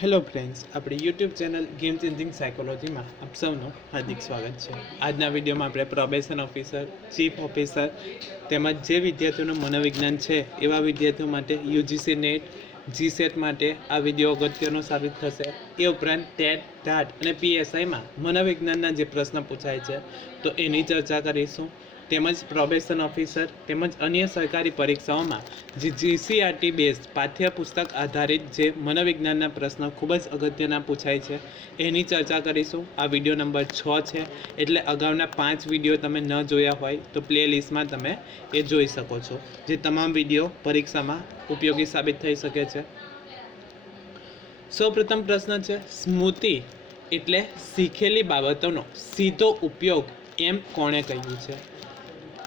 Hello friends, આપણી YouTube channel game changing સાયકોલોજીમાં આપ સૌનું હાર્દિક સ્વાગત છે. આજના વિડીયોમાં આપણે પ્રોબેશન ઓફિસર, ચીફ ઓફિસર તેમજ જે વિદ્યાર્થીઓનું મનોવિજ્ઞાન છે એવા વિદ્યાર્થીઓ માટે યુજીસી નેટ, જીસેટ માટે આ વિડીયો અગત્યનો સાબિત થશે. એ ઉપરાંત ટેટ, ટાટ અને પીએસઆઈમાં મનોવિજ્ઞાનના જે પ્રશ્ન પૂછાય છે તો એની ચર્ચા કરીશું. તેમજ પ્રોબેશન ઓફિસર તેમજ અન્ય સરકારી પરીક્ષાઓમાં જે જીસીઆરટી બેઝ પાઠ્યપુસ્તક આધારિત જે મનોવિજ્ઞાનના પ્રશ્નો ખૂબ જ અગત્યના પૂછાય છે એની ચર્ચા કરીશું. આ વિડીયો નંબર 6 છે, એટલે અગાઉના 5 વિડીયો તમે ન જોયા હોય તો પ્લેલિસ્ટમાં તમે એ જોઈ શકો છો, જે તમામ વિડીયો પરીક્ષામાં ઉપયોગી સાબિત થઈ શકે છે. સૌપ્રથમ પ્રશ્ન છે, સ્મૃતિ એટલે શીખેલી બાબતોનો સીધો ઉપયોગ એમ કોણે કહ્યું છે?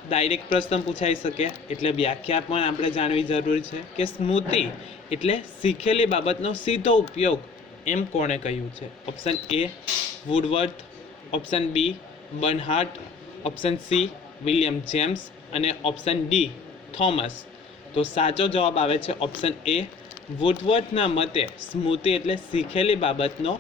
ડાયરેક્ટ પ્રશ્ન પૂછાઈ શકે એટલે વ્યાખ્યા પણ આપણે જાણવી જરૂરી છે કે સ્મૃતિ એટલે શીખેલી બાબતનો સીધો ઉપયોગ એમ કોણે કહ્યું છે? Option A Woodworth, option B Bernhart, option C William James અને ઓપ્શન ડી થોમસ. તો સાચો જવાબ આવે છે ઓપ્શન એ. વુડવર્થના મતે સ્મૃતિ એટલે શીખેલી બાબતનો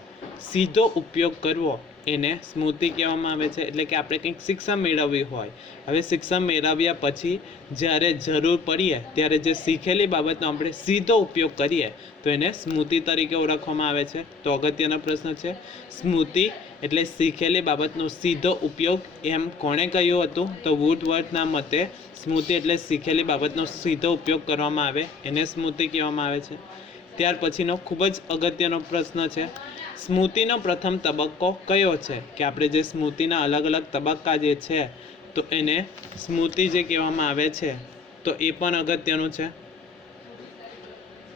સીધો ઉપયોગ કરવો એને સ્મૃતિ કહેવામાં આવે છે. એટલે કે આપણે કંઈક શિક્ષણ મેળવવી હોય, હવે શિક્ષણ મેળવ્યા પછી જ્યારે જરૂર પડીએ ત્યારે જે શીખેલી બાબતનો આપણે સીધો ઉપયોગ કરીએ તો એને સ્મૃતિ તરીકે ઓળખવામાં આવે છે. તો અગત્યનો પ્રશ્ન છે, સ્મૃતિ એટલે શીખેલી બાબતનો સીધો ઉપયોગ એમ કોણે કહ્યું હતું? તો વુડવર્થના મતે સ્મૃતિ એટલે શીખેલી બાબતનો સીધો ઉપયોગ કરવામાં આવે એને સ્મૃતિ કહેવામાં આવે છે. ત્યાર પછીનો ખૂબ જ અગત્યનો પ્રશ્ન છે, સ્મૃતિનો પ્રથમ તબક્કો કયો છે? કે આપણે જે સ્મૃતિના અલગ અલગ તબક્કા જે છે તો એને સ્મૃતિ જે કહેવામાં આવે છે તો એ પણ અગત્યનું છે.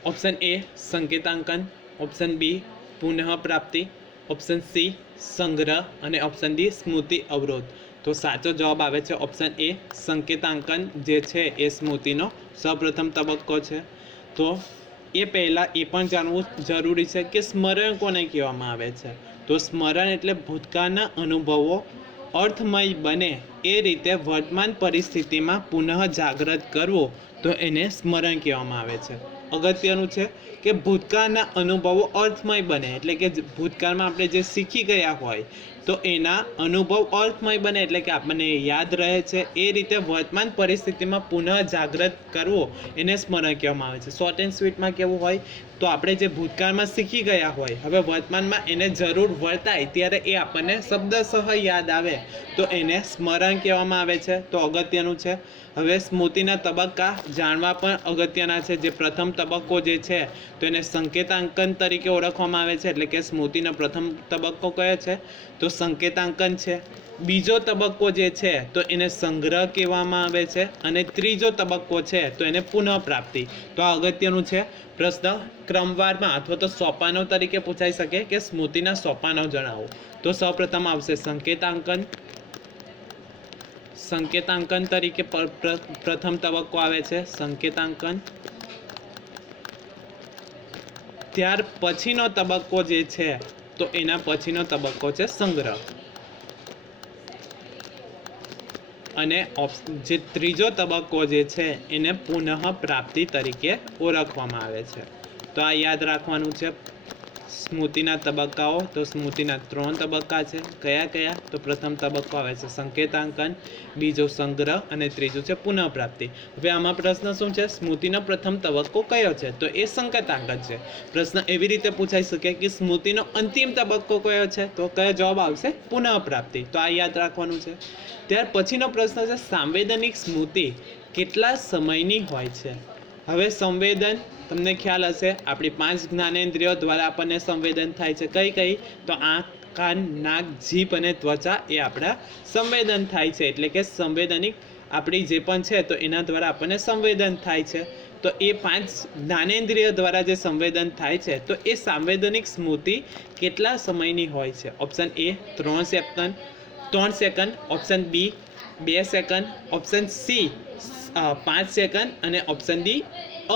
ઓપ્શન એ સંકેતાંકન, ઓપ્શન બી પુનઃપ્રાપ્તિ, ઓપ્શન સી સંગ્રહ અને ઓપ્શન ડી સ્મૃતિ અવરોધ. તો સાચો જવાબ આવે છે ઓપ્શન એ સંકેતાંકન જે છે એ સ્મૃતિનો સૌપ્રથમ તબક્કો છે. તો એ પહેલાં એ પણ જાણવું જરૂરી છે કે સ્મરણ કોને કહેવામાં આવે છે? તો સ્મરણ એટલે ભૂતકાળના અનુભવો અર્થમય બને એ રીતે વર્તમાન પરિસ્થિતિમાં પુનઃ જાગૃત કરવો તો એને સ્મરણ કહેવામાં આવે છે. અગત્યનું છે કે ભૂતકાળના અનુભવો અર્થમય બને એટલે કે ભૂતકાળમાં આપણે જે શીખી ગયા હોય તો એના અનુભવ અર્થમય બને એટલે કે આપણને યાદ રહે છે એ રીતે વર્તમાન પરિસ્થિતિમાં પુનઃ જાગૃત કરવો એને સ્મરણ કહેવામાં આવે છે. શોર્ટ એન્ડ સ્વીટમાં કેવું હોય તો આપણે જે ભૂતકાળમાં શીખી ગયા હોય હવે વર્તમાનમાં એને જરૂર વર્તાય ત્યારે એ આપણને શબ્દસહ યાદ આવે તો એને સ્મરણ કહેવામાં આવે છે. તો અગત્યનું છે. હવે સ્મૃતિના તબક્કા જાણવા પણ અગત્યના છે. જે પ્રથમ તબક્કો જે છે તો એને સંકેતાંકન તરીકે ઓળખવામાં આવે છે. એટલે કે સ્મૃતિનો પ્રથમ તબક્કો કયો છે? તો સંકેતાંકન છે. બીજો તબક્કો જે છે તો એને સંગ્રહ કહેવામાં આવે છે અને ત્રીજો તબક્કો છે તો એને પુનઃપ્રાપ્તિ. તો આ અગત્યનું છે. પ્રશ્ન ક્રમવારમાં અથવા તો સોપાનો તરીકે પૂછાઈ શકે કે સ્મૃતિના સોપાનો જણાવો. તો સૌપ્રથમ આવશે સંકેતાંકન. સંકેતાંકન તરીકે પ્રથમ તબક્કો આવે છે સંકેતાંકન. ત્યાર પછીનો તબક્કો જે છે તો એના પછીનો તબક્કો છે સંગ્રહ. અને જે ત્રીજો તબક્કો જે છે એને પુનઃપ્રાપ્તિ તરીકે ઓળખવામાં આવે છે. તો આ યાદ રાખવાનું છે. સ્મૃતિના તબક્કાઓ તો સ્મૃતિના 3 તબક્કા છે. કયા કયા? તો પ્રથમ તબક્કો આવે છે સંકેતાંકન, બીજો સંગ્રહ અને ત્રીજો છે પુનઃપ્રાપ્તિ. હવે આમાં પ્રશ્ન શું છે? સ્મૃતિનો પ્રથમ તબક્કો કયો છે? તો એ સંકેતાંકન છે. પ્રશ્ન એવી રીતે પૂછાઈ શકે કે સ્મૃતિનો અંતિમ તબક્કો કયો છે? તો કયો જવાબ આવશે? પુનઃપ્રાપ્તિ. તો આ યાદ રાખવાનું છે. ત્યાર પછીનો પ્રશ્ન છે સાંવેદનિક સ્મૃતિ કેટલા સમયની હોય છે? હવે સંવેદન તમને ખ્યાલ હશે આપણી 5 જ્ઞાનેન્દ્રિયો દ્વારા આપણને સંવેદન થાય છે. કઈ કઈ? તો આંખ, કાન, નાક, જીભ અને ત્વચા એ આપણા સંવેદન થાય છે. એટલે કે સંવેદનિક આપણી જે પણ છે તો એના દ્વારા આપણને સંવેદન થાય છે. તો એ 5 જ્ઞાનેન્દ્રિય દ્વારા જે સંવેદન થાય છે તો એ સાંવેદનિક સ્મૃતિ કેટલા સમયની હોય છે? Option A 3 second, option B 2 second, option C 5 second અને ઓપ્શન ડી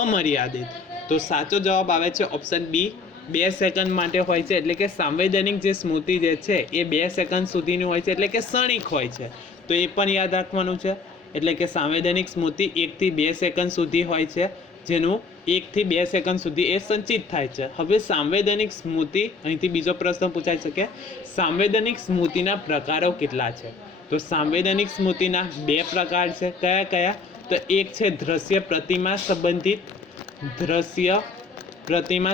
અમર્યાદિત. તો સાચો જવાબ આવે છે ઓપ્શન બી 2 સેકન્ડ માટે હોય છે. એટલે કે સાંવેદનિક જે સ્મૃતિ જે છે એ 2 સેકન્ડ સુધીની હોય છે. એટલે કે ક્ષણિક હોય છે. તો એ પણ યાદ રાખવાનું છે. એટલે કે સાંવેદનિક સ્મૃતિ 1 થી 2 સેકન્ડ સુધી હોય છે, જેનું 1 થી 2 સેકન્ડ સુધી એ સંચિત થાય છે. હવે સાંવેદનિક સ્મૃતિ, અહીંથી બીજો પ્રશ્ન પૂછાઈ શકે, સાંવેદનિક સ્મૃતિના પ્રકારો કેટલા છે? તો સાંવેદનિક સ્મૃતિના 2 પ્રકાર છે. કયા કયા? તો એક છે દ્રશ્ય પ્રતિમા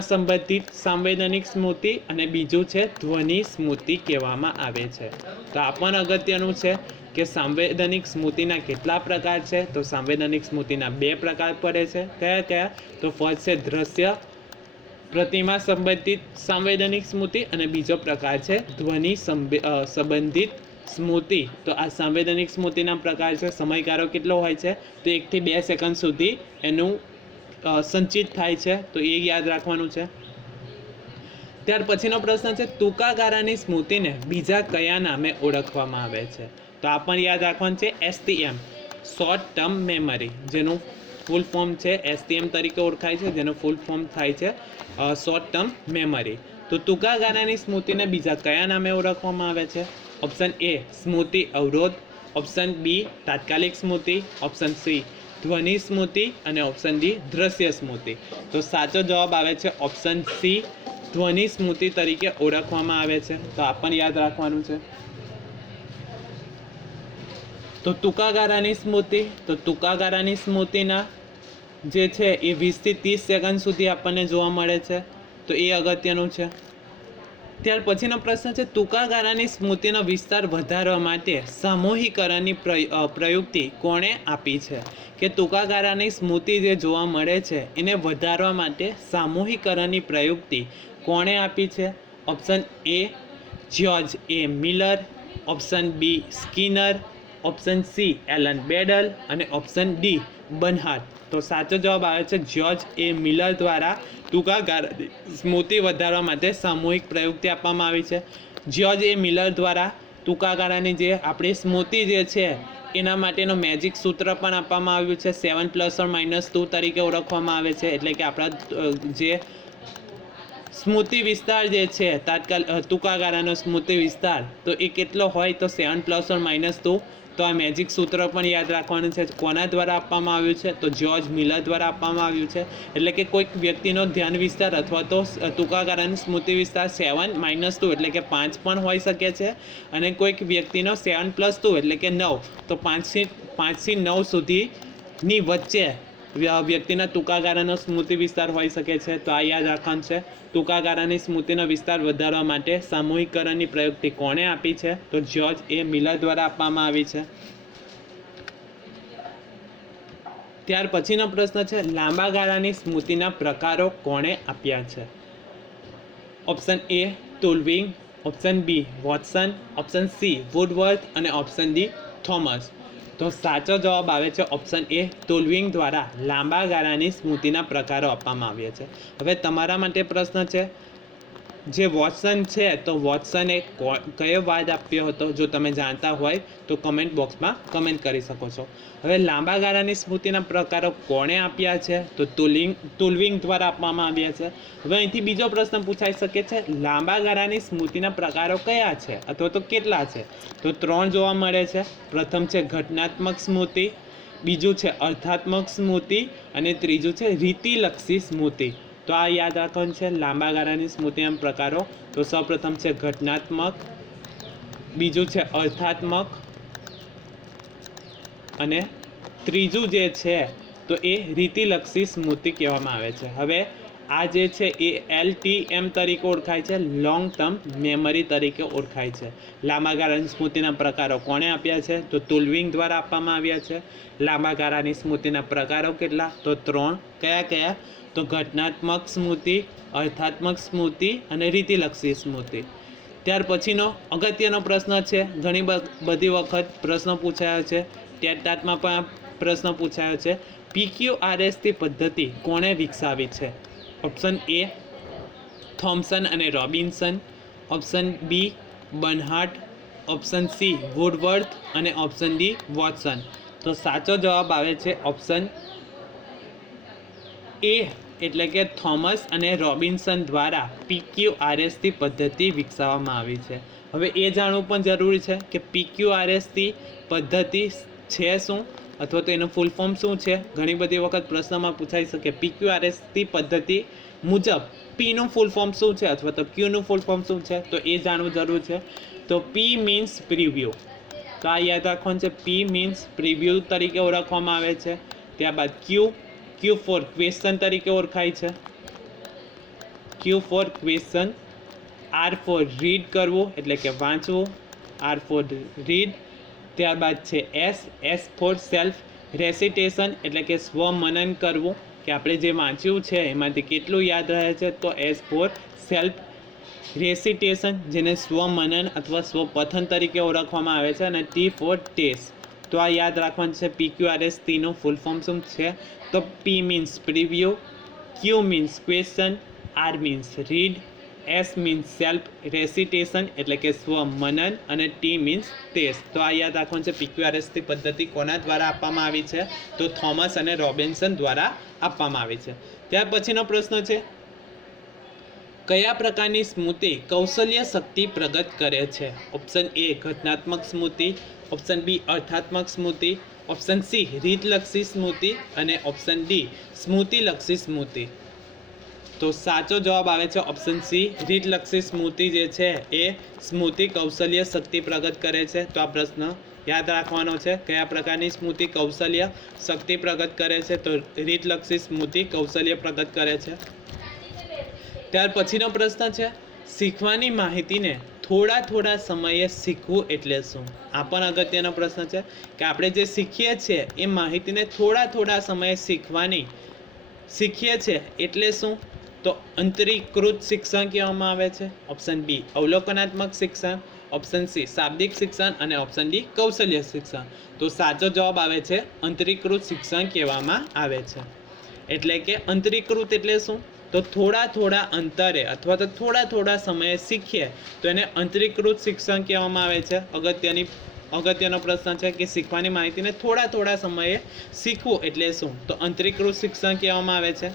સંબંધિત સાંવેદનિક સ્મૃતિ અને બીજું છે ધ્વનિ સ્મૃતિ કહેવામાં આવે છે. તો આ પણ અગત્યનું છે કે સાંવેદનિક સ્મૃતિના કેટલા પ્રકાર છે? તો સાંવેદનિક સ્મૃતિના 2 પ્રકાર પડે છે. કયા કયા? તો ફર્સ્ટ છે દ્રશ્ય પ્રતિમા સંબંધિત સાંવેદનિક સ્મૃતિ અને બીજો પ્રકાર છે ધ્વનિ સંબંધિત સ્મૃતિ. તો આ સાંવેદનિક સ્મૃતિના પ્રકાર છે. સમયગાળો કેટલો હોય છે? તો 1 થી 2 સેકન્ડ સુધી એનું સંચિત થાય છે. તો એ યાદ રાખવાનું છે. ત્યાર પછીનો પ્રશ્ન છે ટૂંકા ગાળાની સ્મૃતિને બીજા કયા નામે ઓળખવામાં આવે છે? તો આ પણ યાદ રાખવાનું છે. STM, શોર્ટ ટર્મ મેમરી, જેનું ફૂલ ફોર્મ છે STM તરીકે ઓળખાય છે, જેનું ફૂલ ફોર્મ થાય છે શોર્ટ ટર્મ મેમરી. તો ટૂંકા ગાળાની સ્મૃતિને બીજા કયા નામે ઓળખવામાં આવે છે? ઓપ્શન A સ્મૃતિ અવરોધ, ઓપ્શન B તાત્કાલિક સ્મૃતિ, ઓપ્શન C ધ્વનિ સ્મૃતિ અને ઓપ્શન D દ્રશ્ય સ્મૃતિ. તો સાચો જવાબ આવે છે ઓપ્શન C ધ્વનિ સ્મૃતિ તરીકે ઓળખવામાં આવે છે. તો આ પણ યાદ રાખવાનું છે. તો ટૂંકા ગાળાની સ્મૃતિ, તો ટૂંકા ગાળાની સ્મૃતિના જે છે એ 20 થી 30 સેકન્ડ સુધી આપણને જોવા મળે છે. તો એ અગત્યનું છે. ત્યાર પછીનો પ્રશ્ન છે ટૂંકા ગાળાની સ્મૃતિનો વિસ્તાર વધારવા માટે સામૂહિકરણની પ્રયુક્તિ કોણે આપી છે? કે ટૂંકા ગાળાની સ્મૃતિ જે જોવા મળે છે એને વધારવા માટે સામૂહિકરણની પ્રયુક્તિ કોણે આપી છે? Option A George A Miller, option B Skinner, option C Alan Baddeley અને ઓપ્શન D બર્નહાર્ડ. તો સાચો જવાબ આવે છે જ્યોર્જ A મિલર દ્વારા ટૂંકા ગાળાની સ્મૃતિ વધારવા માટે સામૂહિક પ્રયુક્તિ આપવામાં આવી છે. જ્યોર્જ A મિલર દ્વારા ટૂંકા ગાળાની જે આપણી સ્મૃતિ જે છે એના માટેનો મેજિક સૂત્ર પણ આપવામાં આવ્યું છે. 7 ± 2 તરીકે ઓળખવામાં આવે છે. એટલે કે આપણા જે સ્મૃતિ વિસ્તાર જે છે ટૂંકા ગાળાનો સ્મૃતિ વિસ્તાર, તો એ કેટલો હોય? તો 7 ± 2. તો આ મેજિક સૂત્ર પણ યાદ રાખવાનું છે. કોના દ્વારા આપવામાં આવ્યું છે? તો જ્યોર્જ મિલર દ્વારા આપવામાં આવ્યું છે. એટલે કે કોઈક વ્યક્તિનો ધ્યાન વિસ્તાર અથવા તો ટૂંકા ગાળાનો સ્મૃતિ વિસ્તાર 7 - 2 એટલે કે 5 પણ હોઈ શકે છે, અને કોઈક વ્યક્તિનો 7 + 2 એટલે કે 9. તો 5 થી 9 સુધીની વચ્ચે વ્યક્તિના ટૂંકા ગાળાનો સ્મૃતિ વિસ્તાર હોઈ શકે છે. તો આ યાદ રાખવાનું છે. ટૂંકા ગાળાની સ્મૃતિનો વિસ્તાર વધારવા માટે સામૂહિકરણની પ્રયુક્તિ કોણે આપી છે? તો જ્યોર્જ A મિલર દ્વારા આપવામાં આવી છે. ત્યાર પછીનો પ્રશ્ન છે લાંબા ગાળાની સ્મૃતિના પ્રકારો કોણે આપ્યા છે? Option A Tulving, option B Watson, option C Woodworth અને ઓપ્શન D થોમસ. તો સાચો જવાબ આવે છે ઓપ્શન A ટુલવિંગ દ્વારા લાંબા ગાળાની સ્મૃતિના પ્રકારો આપવામાં આવ્યા છે. હવે તમારા માટે પ્રશ્ન છે જે વોટસન છે, તો વોટસને કયો વાદ આપ્યો હતો? જો તમે જાણતા હોય તો કમેન્ટ બોક્સમાં કમેન્ટ કરી શકો છો. હવે લાંબા ગાળાની સ્મૃતિના પ્રકારો કોણે આપ્યા છે? તો ટુલવિંગ દ્વારા આપવામાં આવ્યા છે. હવે અહીંથી બીજો પ્રશ્ન પૂછાઈ શકે છે લાંબા ગાળાની સ્મૃતિના પ્રકારો કયા છે અથવા તો કેટલા છે? તો 3 જોવા મળે છે. પ્રથમ છે ઘટનાત્મક સ્મૃતિ, બીજું છે અર્થાત્મક સ્મૃતિ અને ત્રીજું છે રીતિલક્ષી સ્મૃતિ. તો આ યાદ રાખવાનું છે લાંબા ગાળાની સ્મૃતિના પ્રકારો. તો સૌપ્રથમ છે ઘટનાત્મક, બીજું છે અર્થાત્મક અને ત્રીજું જે છે તો એ રીતિલક્ષી સ્મૃતિ કહેવામાં આવે છે. હવે આ જે છે એ LTM તરીકે ઓળખાય છે, લોંગ ટર્મ મેમરી તરીકે ઓળખાય છે. લાંબા ગાળાની સ્મૃતિના પ્રકારો કોણે આપ્યા છે? તો ટુલવિંગ દ્વારા આપવામાં આવ્યા છે. લાંબા ગાળાની સ્મૃતિના પ્રકારો કેટલા? તો 3. કયા કયા? તો ઘટનાત્મક સ્મૃતિ, અર્થાત્મક સ્મૃતિ અને રીતિલક્ષી સ્મૃતિ. ત્યાર પછીનો અગત્યનો પ્રશ્ન છે, ઘણી બધી વખત પ્રશ્ન પૂછાયો છે, ટેટમાં પણ પ્રશ્ન પૂછાયો છે, PQRST પદ્ધતિ કોણે વિકસાવી છે? ઓપ્શન A થોમ્સન અને Robinson, option B Bernhard, option C Woodworth અને ઓપ્શન D વોટસન. તો સાચો જવાબ આવે છે ઓપ્શન A એટલે કે થોમસ અને રોબિન્સન દ્વારા PQRST પદ્ધતિ વિકસાવવામાં આવી છે. હવે એ જાણવું પણ જરૂરી છે કે PQRST પદ્ધતિ છે શું? અથવા તો એનું ફૂલ ફોર્મ શું છે? ઘણી બધી વખત પ્રશ્નમાં પૂછાઈ શકે PQRST પદ્ધતિ મુજબ પીનું ફૂલ ફોર્મ શું છે અથવા તો ક્યુનું ફૂલ ફોર્મ શું છે, તો એ જાણવું જરૂર છે. તો પી મીન્સ પ્રિવ્યૂ, તો આ યાદ રાખવાનું છે. પી મીન્સ પ્રિવ્યૂ તરીકે ઓળખવામાં આવે છે. ત્યારબાદ ક્યુ ફોર ક્વેશ્ચન તરીકે ઓળખાય છે. Q for question. R for read કરવું એટલે કે વાંચવું, આર ફોર રીડ. ત્યારબાદ છે એસ ફોર સેલ્ફ રેસિટેશન એટલે કે સ્વમનન કરવું, કે આપણે જે વાંચ્યું છે એમાંથી કેટલું યાદ રહે છે, તો એસ ફોર સેલ્ફ રેસિટેશન જેને સ્વમનન અથવા સ્વપઠન તરીકે ઓળખવામાં આવે છે. અને ટી ફોર ટેસ્ટ. તો આ યાદ રાખવાનું છે. PQRSTનું ફૂલ ફોર્મ શું છે? તો P means preview, Q means question, R means read, S means self recitation એટલે કે સ્વમનન અને ટી મીન્સ ટેસ્ટ. તો આ યાદ રાખવાનું છે. PQRST પદ્ધતિ કોના દ્વારા આપવામાં આવી છે? તો થોમસ અને રોબિન્સન દ્વારા આપવામાં આવી છે. ત્યાર પછીનો પ્રશ્ન છે, કયા પ્રકારની સ્મૃતિ કૌશલ્ય શક્તિ પ્રગટ કરે છે? ઓપ્શન એ ઘટનાત્મક સ્મૃતિ, ઓપ્શન બી અર્થાત્મક સ્મૃતિ, ઓપ્શન સી રીતલક્ષી સ્મૃતિ અને ઓપ્શન ડી સ્મૃતિલક્ષી સ્મૃતિ. તો સાચો જવાબ આવે છે ઓપ્શન સી રીતલક્ષી સ્મૃતિ જે છે એ સ્મૃતિ કૌશલ્ય શક્તિ પ્રગટ કરે છે. તો આ પ્રશ્ન યાદ રાખવાનો છે. કયા પ્રકારની સ્મૃતિ કૌશલ્ય શક્તિ પ્રગટ કરે છે? તો રીતલક્ષી સ્મૃતિ કૌશલ્ય પ્રગટ કરે છે. ત્યાર પછીનો પ્રશ્ન છે, શીખવાની માહિતીને થોડા સમયે શીખવું એટલે શું? આ પણ અગત્યનો પ્રશ્ન છે કે આપણે જે શીખીએ છીએ એ માહિતીને થોડા સમયે શીખીએ છીએ એટલે શું? તો અંતરીકૃત શિક્ષણ કહેવામાં આવે છે. ઓપ્શન બી અવલોકનાત્મક શિક્ષણ, ઓપ્શન સી શાબ્દિક શિક્ષણ અને ઓપ્શન ડી કૌશલ્ય શિક્ષણ. તો સાચો જવાબ આવે છે અંતરીકૃત શિક્ષણ કહેવામાં આવે છે. એટલે કે અંતરીકૃત એટલે શું? તો થોડા અંતરે અથવા તો થોડા સમયે શીખીએ તો એને અંતરીકૃત શિક્ષણ કહેવામાં આવે છે. અગત્યનો પ્રશ્ન છે કે શીખવાની માહિતીને થોડા સમયે શીખવું એટલે શું? તો અંતરીકૃત શિક્ષણ કહેવામાં આવે છે.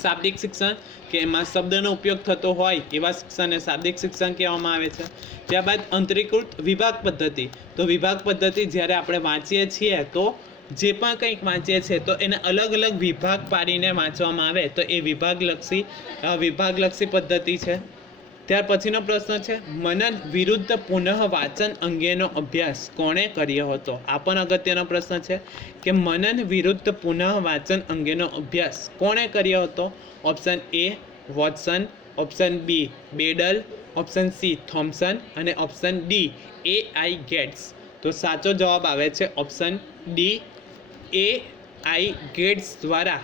શાબ્દિક શિક્ષણ કે એમાં શબ્દનો ઉપયોગ થતો હોય એવા શિક્ષણને શાબ્દિક શિક્ષણ કહેવામાં આવે છે. ત્યારબાદ અંતરીકૃત વિભાગ પદ્ધતિ. તો વિભાગ પદ્ધતિ જ્યારે આપણે વાંચીએ છીએ તો જે પણ કંઈક વાંચીએ છીએ તો એને અલગ વિભાગ પાડીને વાંચવામાં આવે તો એ વિભાગલક્ષી પદ્ધતિ છે. ત્યાર પછીનો પ્રશ્ન છે, મનન વિરુદ્ધ પુનઃ વાંચન અંગેનો અભ્યાસ કોણે કર્યો હતો? આ પણ અગત્યનો પ્રશ્ન છે કે મનન વિરુદ્ધ પુનઃ વાંચન અંગેનો અભ્યાસ કોણે કર્યો હતો? Option A Watson, option B Baddeley, option C Thomson અને ઓપ્શન ડી AI ગેટ્સ. તો સાચો જવાબ આવે છે ઓપ્શન ડી AI ગેટ્સ દ્વારા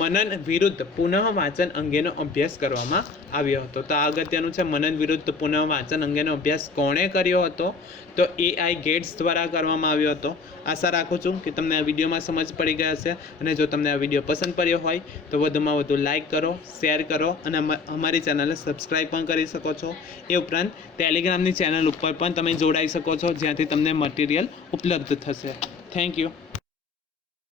મનન વિરુદ્ધ પુનઃ વાંચન અંગેનો અભ્યાસ કરવામાં આવ્યો હતો. તો આ અગત્યનું છે. મનન વિરુદ્ધ પુનઃ વાંચન અંગેનો અભ્યાસ કોણે કર્યો હતો? તો AI ગેટ્સ દ્વારા કરવામાં આવ્યો હતો. આશા રાખું છું કે તમને આ વિડીયોમાં સમજ પડી ગઈ હશે. અને જો તમને આ વિડીયો પસંદ પડ્યો હોય તો વધુમાં વધુ લાઇક કરો, શેર કરો અને અમારી ચેનલને સબસ્ક્રાઈબ પણ કરી શકો છો. એ ઉપરાંત ટેલિગ્રામની ચેનલ ઉપર પણ તમે જોડાઈ શકો છો જ્યાંથી તમને મટીરિયલ ઉપલબ્ધ થશે. Thank you.